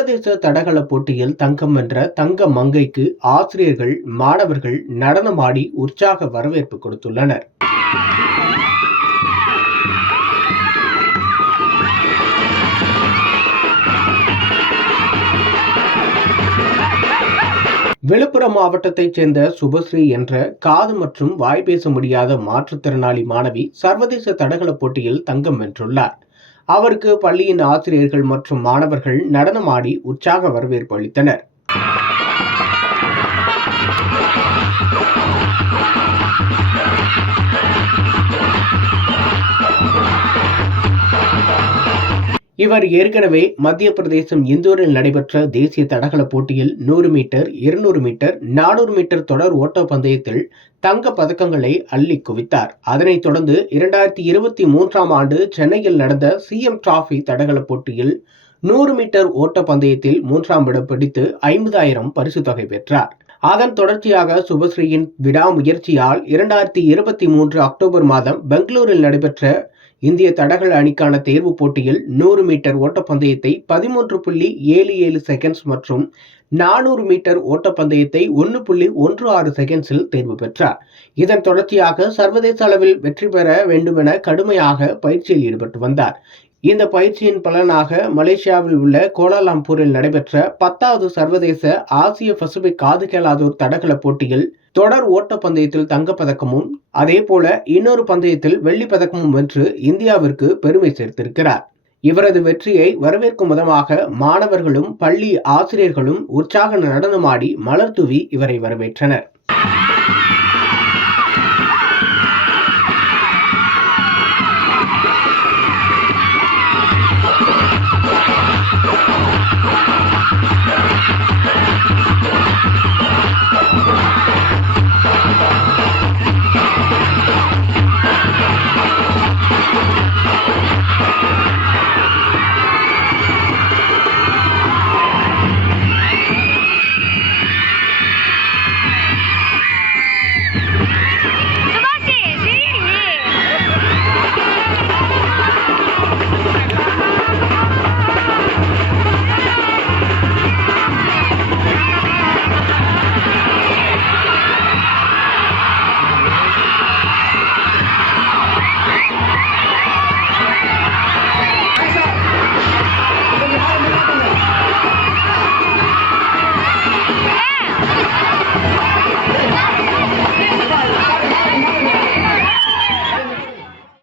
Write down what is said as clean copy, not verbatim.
சர்வதேச தடகள போட்டியில் தங்கம் வென்ற தங்க மங்கைக்கு ஆசிரியர்கள், மாணவர்கள் நடனமாடி உற்சாக வரவேற்பு கொடுத்துள்ளனர். விழுப்புரம் மாவட்டத்தைச் சேர்ந்த சுபஸ்ரீ என்ற காது மற்றும் வாய் பேச முடியாத மாற்றுத்திறனாளி மாணவி சர்வதேச தடகள போட்டியில் தங்கம் வென்றுள்ளார். அவருக்கு பள்ளியின் ஆசிரியர்கள் மற்றும் மாணவர்கள் நடனமாடி உற்சாக வரவேற்பு அளித்தனர். இவர் ஏற்கனவே மத்திய பிரதேசம் இந்தூரில் நடைபெற்ற தேசிய தடகள போட்டியில் 100 மீட்டர், 200 மீட்டர், 400 மீட்டர் தொடர் ஓட்ட பந்தயத்தில் தங்க பதக்கங்களை அள்ளி குவித்தார். அதனைத் தொடர்ந்து 2023ஆம் ஆண்டு சென்னையில் நடந்த சிஎம் டிராபி தடகள போட்டியில் 100 மீட்டர் ஓட்ட பந்தயத்தில் 3ஆம் இடம் பிடித்து 50,000 பரிசு தொகை பெற்றார். அதன் தொடர்ச்சியாக சுபஸ்ரீயின் விடாமுயற்சியால் 2023 அக்டோபர் மாதம் பெங்களூரில் நடைபெற்ற இந்திய தடகள அணிக்கான தேர்வு போட்டியில் 100 மீட்டர் ஓட்டப்பந்தயத்தை 13.77 செகண்ட்ஸ் மற்றும் 400 மீட்டர் ஓட்டப்பந்தயத்தை 1.16 செகண்ட்ஸில் தேர்வு பெற்றார். இதன் தொடர்ச்சியாக சர்வதேச அளவில் வெற்றி பெற வேண்டுமென கடுமையாக பயிற்சியில் ஈடுபட்டு வந்தார். இந்த பயிற்சியின் பலனாக மலேசியாவில் உள்ள கோலாலம்பூரில் நடைபெற்ற 10வது சர்வதேச ஆசிய பசிபிக் காது கேளாதோர் தடகள போட்டியில் தொடர் ஓட்ட பந்தயத்தில் தங்கப்பதக்கமும் அதேபோல இன்னொரு பந்தயத்தில் வெள்ளி பதக்கமும் வென்று இந்தியாவிற்கு பெருமை சேர்த்திருக்கிறார். இவரது வெற்றியை வரவேற்கும் விதமாக மாணவர்களும் பள்ளி ஆசிரியர்களும் உற்சாக நடனமாடி மலர் தூவி இவரை வரவேற்றனர்.